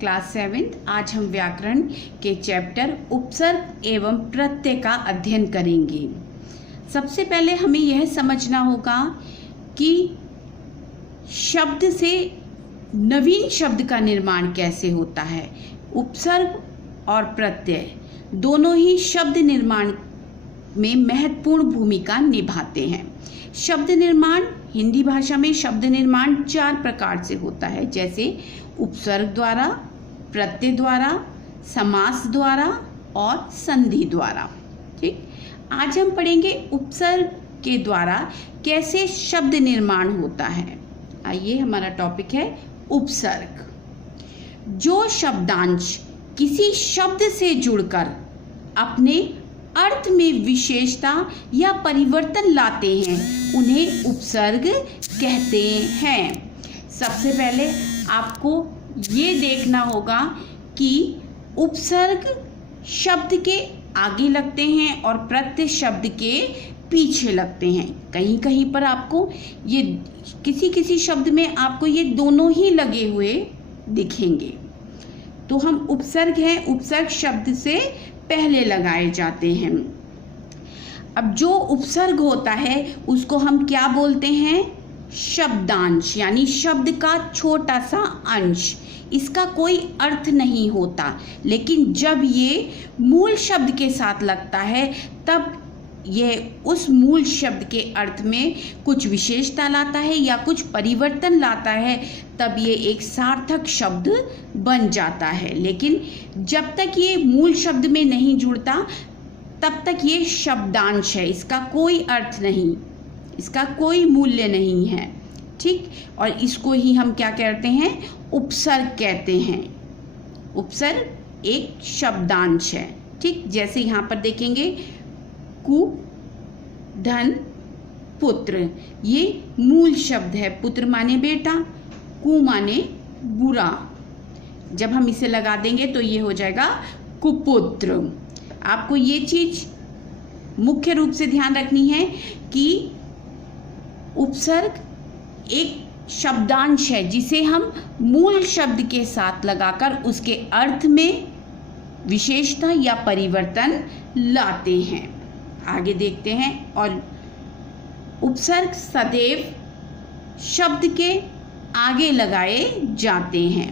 Class 7। आज हम व्याकरण के चैप्टर उपसर्ग एवं प्रत्यय का अध्ययन करेंगे। सबसे पहले हमें यह समझना होगा कि शब्द से नवीन शब्द का निर्माण कैसे होता है। उपसर्ग और प्रत्यय दोनों ही शब्द निर्माण में महत्वपूर्ण भूमिका निभाते हैं। शब्द निर्माण, हिंदी भाषा में शब्द निर्माण 4 प्रकार से होता है, जैसे उपसर्ग द्वारा, प्रत्यय द्वारा, समास द्वारा और संधि द्वारा। ठीक, आज हम पढ़ेंगे उपसर्ग के द्वारा कैसे शब्द निर्माण होता है। आइए, हमारा टॉपिक है उपसर्ग। जो शब्दांश किसी शब्द से जुड़कर अपने अर्थ में विशेषता या परिवर्तन लाते हैं उन्हें उपसर्ग कहते हैं। सबसे पहले आपको ये देखना होगा कि उपसर्ग शब्द के आगे लगते हैं और प्रत्यय शब्द के पीछे लगते हैं। कहीं कहीं पर आपको ये किसी शब्द में आपको ये दोनों ही लगे हुए दिखेंगे। तो हम उपसर्ग हैं, उपसर्ग शब्द से पहले लगाए जाते हैं। अब जो उपसर्ग होता है उसको हम क्या बोलते हैं? शब्दांश, यानी शब्द का छोटा सा अंश। इसका कोई अर्थ नहीं होता, लेकिन जब ये मूल शब्द के साथ लगता है तब यह उस मूल शब्द के अर्थ में कुछ विशेषता लाता है या कुछ परिवर्तन लाता है, तब ये एक सार्थक शब्द बन जाता है। लेकिन जब तक ये मूल शब्द में नहीं जुड़ता तब तक ये शब्दांश है, इसका कोई अर्थ नहीं, इसका कोई मूल्य नहीं है। ठीक, और इसको ही हम क्या कहते हैं? उपसर्ग कहते हैं। उपसर्ग एक शब्दांश है। ठीक, जैसे यहाँ पर देखेंगे कु, धन, पुत्र, ये मूल शब्द है। पुत्र माने बेटा, कु माने बुरा। जब हम इसे लगा देंगे तो ये हो जाएगा कुपुत्र। आपको ये चीज मुख्य रूप से ध्यान रखनी है कि उपसर्ग एक शब्दांश है जिसे हम मूल शब्द के साथ लगाकर उसके अर्थ में विशेषता या परिवर्तन लाते हैं। आगे देखते हैं। और उपसर्ग सदैव शब्द के आगे लगाए जाते हैं।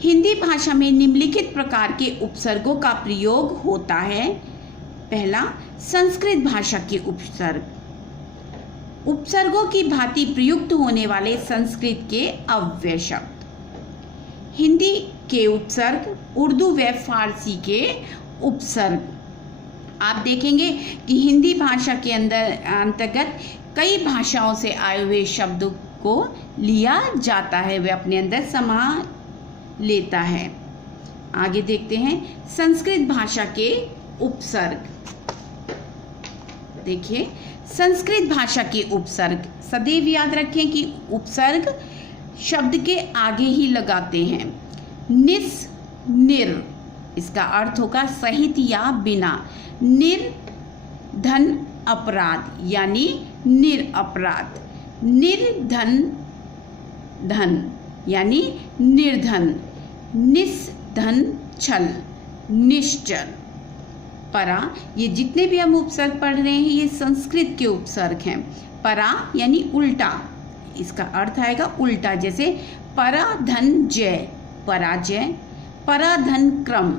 हिंदी भाषा में निम्नलिखित प्रकार के उपसर्गों का प्रयोग होता है। पहला, संस्कृत भाषा के उपसर्ग। उपसर्गों की भांति प्रयुक्त होने वाले संस्कृत के अव्यय शब्द। हिंदी के उपसर्ग, उर्दू व फारसी के उपसर्ग। आप देखेंगे कि हिंदी भाषा के अंतर्गत कई भाषाओं से आए हुए शब्दों को लिया जाता है, वे अपने अंदर समा लेता है। आगे देखते हैं संस्कृत भाषा के उपसर्ग। देखिए, संस्कृत भाषा के उपसर्ग सदैव याद रखें कि उपसर्ग शब्द के आगे ही लगाते हैं। निस, निर, इसका अर्थ होगा सहित या बिना। निर, धन, अपराध, यानी निरअपराध। निर्धन, धन, यानी निर्धन। निस्धन, छल, निश्चल। परा, ये जितने भी हम उपसर्ग पढ़ रहे हैं ये संस्कृत के उपसर्ग हैं। परा यानी उल्टा, इसका अर्थ आएगा उल्टा। जैसे पराधन जय, पराजय। पराधन क्रम,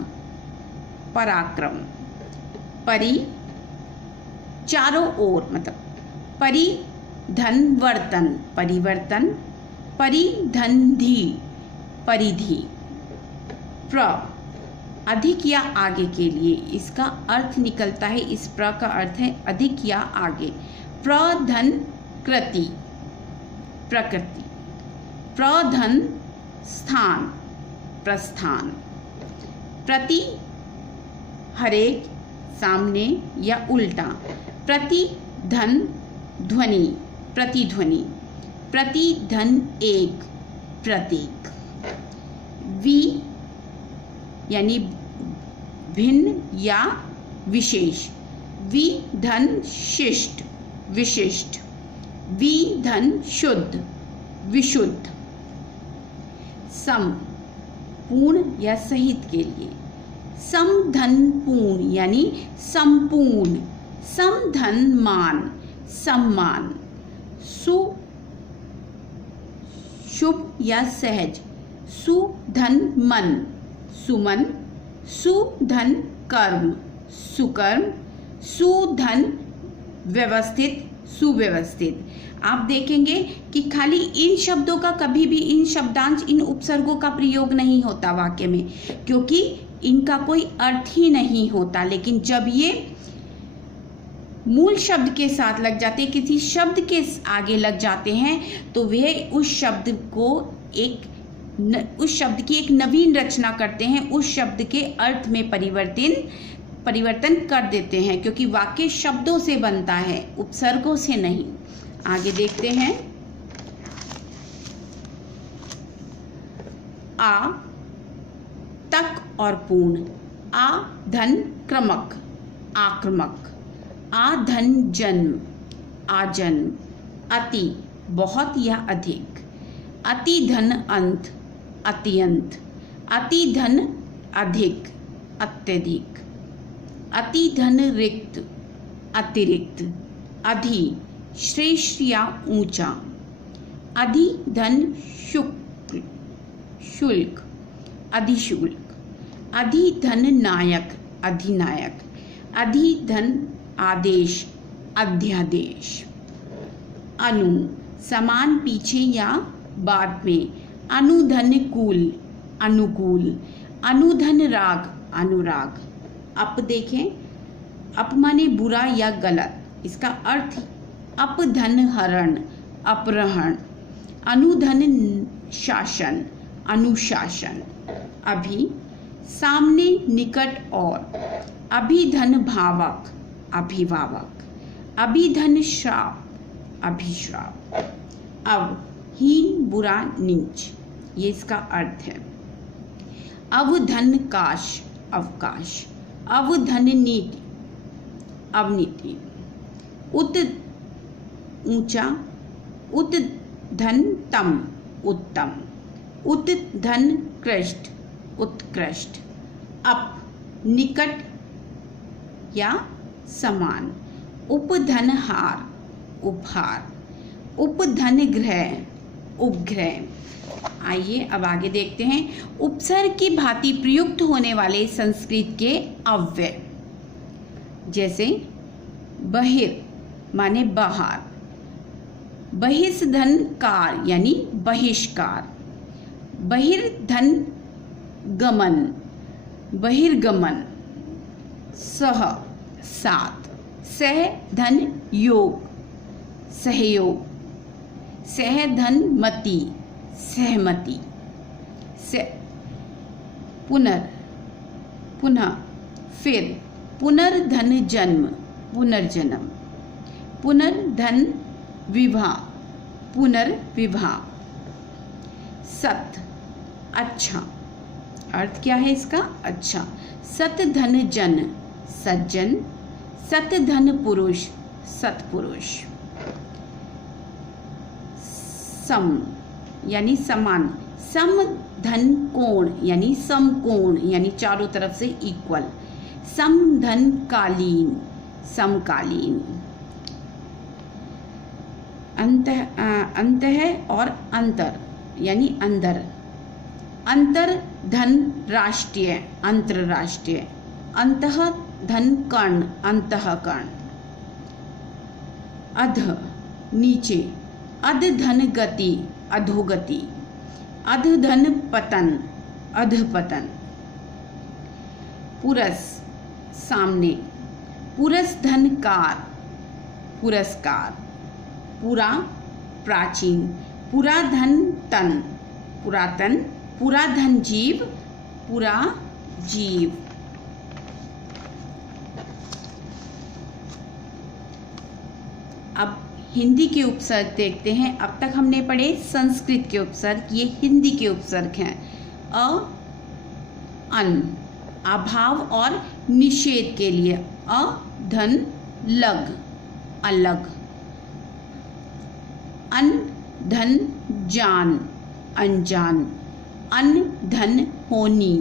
पराक्रम। परि, चारों ओर, मतलब परिधन वर्तन, परिवर्तन। परिधनधि, परिधि। प्र, अधिक या आगे के लिए, इसका अर्थ निकलता है, इस प्र का अर्थ है अधिक या आगे। प्रधन कृति, प्रकृति। प्रधन स्थान, प्रस्थान। प्रति, हरेक, सामने या उल्टा। प्रतिधन, ध्वनि, प्रतिध्वनि। प्रतिधन एक, प्रतीक। वि यानी भिन्न या विशेष। विधन शिष्ट, विशिष्ट। विधन शुद्ध, विशुद्ध। सम पूर्ण या सहित के लिए। सम धन पूर्ण यानी संपूर्ण। सम धन मान सम्मान। शुभ या सहज। सुधन मन सुमन। सुधन कर्म सुकर्म। सुधन व्यवस्थित सुव्यवस्थित। आप देखेंगे कि खाली इन शब्दों का कभी भी इन शब्दांश इन उपसर्गों का प्रयोग नहीं होता वाक्य में, क्योंकि इनका कोई अर्थ ही नहीं होता। लेकिन जब ये मूल शब्द के साथ लग जाते हैं, किसी शब्द के आगे लग जाते हैं, तो वह उस शब्द की एक नवीन रचना करते हैं, उस शब्द के अर्थ में परिवर्तन कर देते हैं, क्योंकि वाक्य शब्दों से बनता है, उपसर्गों से नहीं। आगे देखते हैं। आ तक और पूर्ण। आ धन क्रमक आक्रमक। आ धन जन्म आजन्म। अति बहुत या अधिक। अति धन अंत अत्यंत। अति धन अधिक अत्यधिक। अति धन रिक्त अतिरिक्त। अधि श्रेष्ठ या ऊंचा। अधि धन शुल्क अधिशुल्क। अधि धन नायक अधिनायक। अधि धन आदेश अध्यादेश। अनु समान पीछे या बाद में। अनुधन कूल अनुकूल। अनुधन राग अनुराग। अप देखें, अप माने बुरा या गलत, इसका अर्थ अपधन हरण अपहरण। अनुधन शासन अनुशासन। अभी सामने निकट और। अभिधन भावक अभिभावक। अभिधन श्राप अभिश्राप। अब हीन बुरा नीच, ये इसका अर्थ है। अवधन काश अवकाश। अवधन नीति अवनीति। उत ऊंचा। उत धन तम उत्तम। उत धन कृष्ट उत्कृष्ट। अप निकट या समान। उपधन हार उपहार। उपधन ग्रह उपग्रह। आइए अब आगे देखते हैं। उपसर्ग की भांति प्रयुक्त होने वाले संस्कृत के अव्यय, जैसे बहिर माने बाहर। बहिष्धन कार यानी बहिष्कार। बहिर्धन गमन बहिर्गमन। सह साथ। सह धन योग सहयोग। सह धन मति सहमति। पुनः फिर। पुनर्धन जन्म पुनर्जन्म। पुनर्धन विवाह पुनर्विवाह। सत अच्छा, अर्थ क्या है इसका? अच्छा। सत धन जन सज्जन। सत धन पुरुष सत्पुरुष। सम यानी समान। सम धन कोण यानी समकोण यानी चारों तरफ से इक्वल। सम धन कालीन समकालीन। अंतः और अंतर यानी अंदर। अंतर धन राष्ट्रीय अंतरराष्ट्रीय। अंतः धन कर्ण अंतःकर्ण। अध नीचे। अध धन गति अधोगति। अध धन पतन अधपतन। पुरस सामने। पुरस धन कार पुरस्कार। पुरा प्राचीन। पुरा धन तन पुरातन। पुरा धन जीव पुरा जीव। अब हिंदी के उपसर्ग देखते हैं। अब तक हमने पढ़े संस्कृत के उपसर्ग, ये हिंदी के उपसर्ग हैं। अ अन अभाव और निषेध के लिए। अ धन लग अलग। अन धन जान अनजान। अन धन होनी,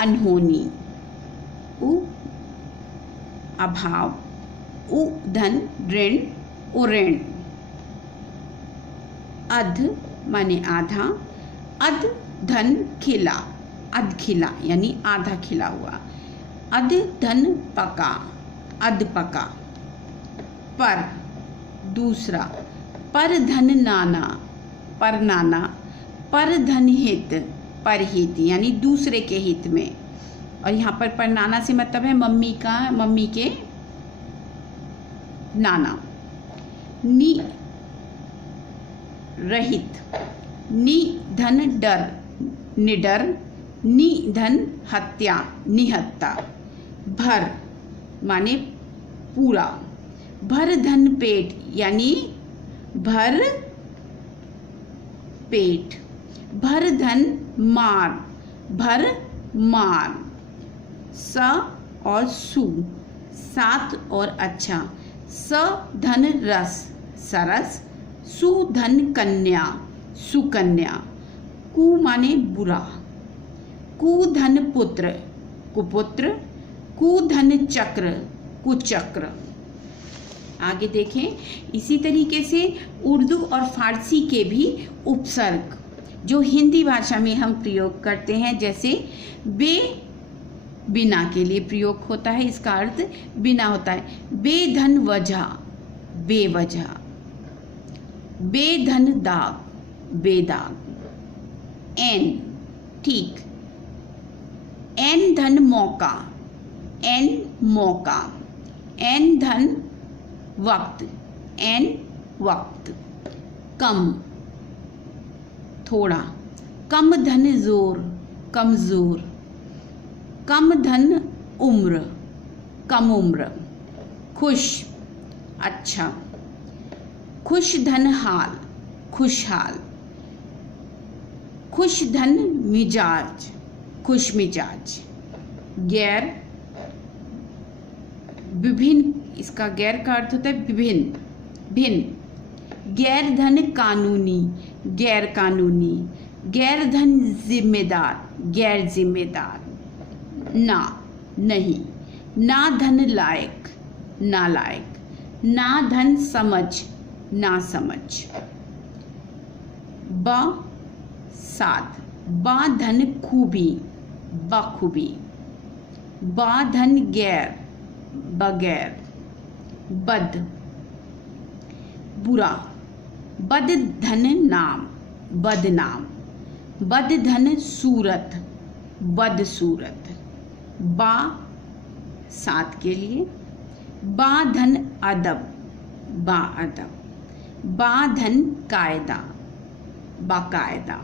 अनहोनी। उ अभाव, उ धन ऋण, उऋण। अध माने आधा, अध धन खिला, अध खिला यानी आधा खिला हुआ। अध धन पका, अध पका। पर दूसरा, पर धन नाना, पर नाना। पर धन हित, पर हित यानी दूसरे के हित में। और यहाँ पर नाना से मतलब है मम्मी का, मम्मी के नाना। नि रहित, नि धन डर, निडर। नि धन हत्या, निहत्ता। भर माने पूरा, भर धन पेट यानी भर पेट। भर धन मार, भर मार। स और सु, सात और अच्छा। स धन रस, सरस। सु धन कन्या, सुकन्या। कु माने बुरा, कु धन पुत्र, कुपुत्र। कु धन चक्र, कुचक्र। आगे देखें, इसी तरीके से उर्दू और फारसी के भी उपसर्ग जो हिंदी भाषा में हम प्रयोग करते हैं, जैसे बे बिना के लिए प्रयोग होता है, इसका अर्थ बिना होता है। बेधन वजह, बेवजह। बेधन दाग, बेदाग। एन ठीक। एन धन मौका, एन मौका। एन धन वक्त, एन वक्त। कम थोड़ा, कम धन जोर, कमजोर। कम धन उम्र, कम उम्र। खुश अच्छा। खुश धन हाल, खुशहाल। खुश धन मिजाज, खुश मिजाज। गैर विभिन्न, इसका गैर का अर्थ होता है विभिन्न, भिन्न। गैर धन कानूनी, गैर कानूनी। गैर धन जिम्मेदार, गैर जिम्मेदार। ना नहीं। ना धन लायक, नालायक। ना धन समझ, ना समझ। ब साध, बा धन खूबी, बखूबी। बा धन गैर, बगैर। बद बुरा, बद धन नाम, बदनाम। बद धन सूरत, बदसूरत। बा सात के लिए। बा धन अदब, बा अदब। बा धन कायदा, बाकायदा।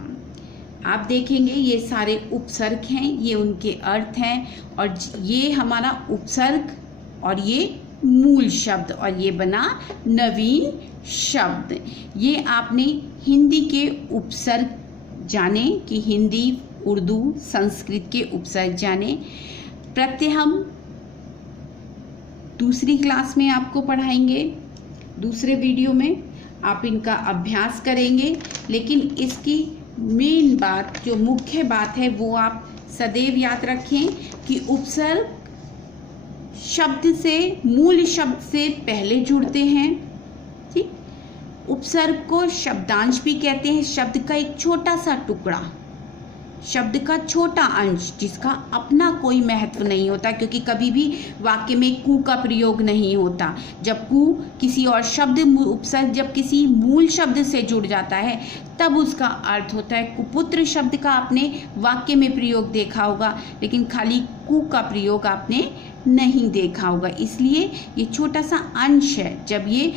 आप देखेंगे ये सारे उपसर्ग हैं, ये उनके अर्थ हैं, और ये हमारा उपसर्ग और ये मूल शब्द, और ये बना नवीन शब्द। ये आपने हिंदी के उपसर्ग जाने कि हिंदी, उर्दू, संस्कृत के उपसर्ग जाने। प्रत्यय हम दूसरी क्लास में आपको पढ़ाएंगे, दूसरे वीडियो में आप इनका अभ्यास करेंगे। लेकिन इसकी मेन बात, जो मुख्य बात है, वो आप सदैव याद रखें कि उपसर्ग शब्द से, मूल शब्द से पहले जुड़ते हैं। ठीक, उपसर्ग को शब्दांश भी कहते हैं, शब्द का एक छोटा सा टुकड़ा, शब्द का छोटा अंश जिसका अपना कोई महत्व नहीं होता, क्योंकि कभी भी वाक्य में कु का प्रयोग नहीं होता। जब कु किसी और शब्द, उपसर्ग जब किसी मूल शब्द से जुड़ जाता है तब उसका अर्थ होता है। कुपुत्र शब्द का आपने वाक्य में प्रयोग देखा होगा, लेकिन खाली कु का प्रयोग आपने नहीं देखा होगा। इसलिए ये छोटा सा अंश है, जब ये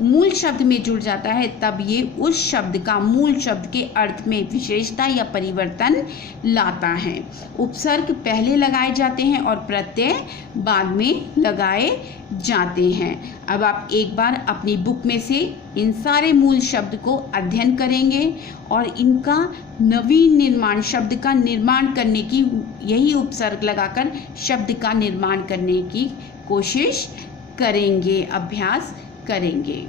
मूल शब्द में जुड़ जाता है तब ये उस शब्द का, मूल शब्द के अर्थ में विशेषता या परिवर्तन लाता है। उपसर्ग पहले लगाए जाते हैं और प्रत्यय बाद में लगाए जाते हैं। अब आप एक बार अपनी बुक में से इन सारे मूल शब्द को अध्ययन करेंगे और इनका नवीन निर्माण, शब्द का निर्माण करने की, यही उपसर्ग लगाकर शब्द का निर्माण करने की कोशिश करेंगे, अभ्यास करेंगे।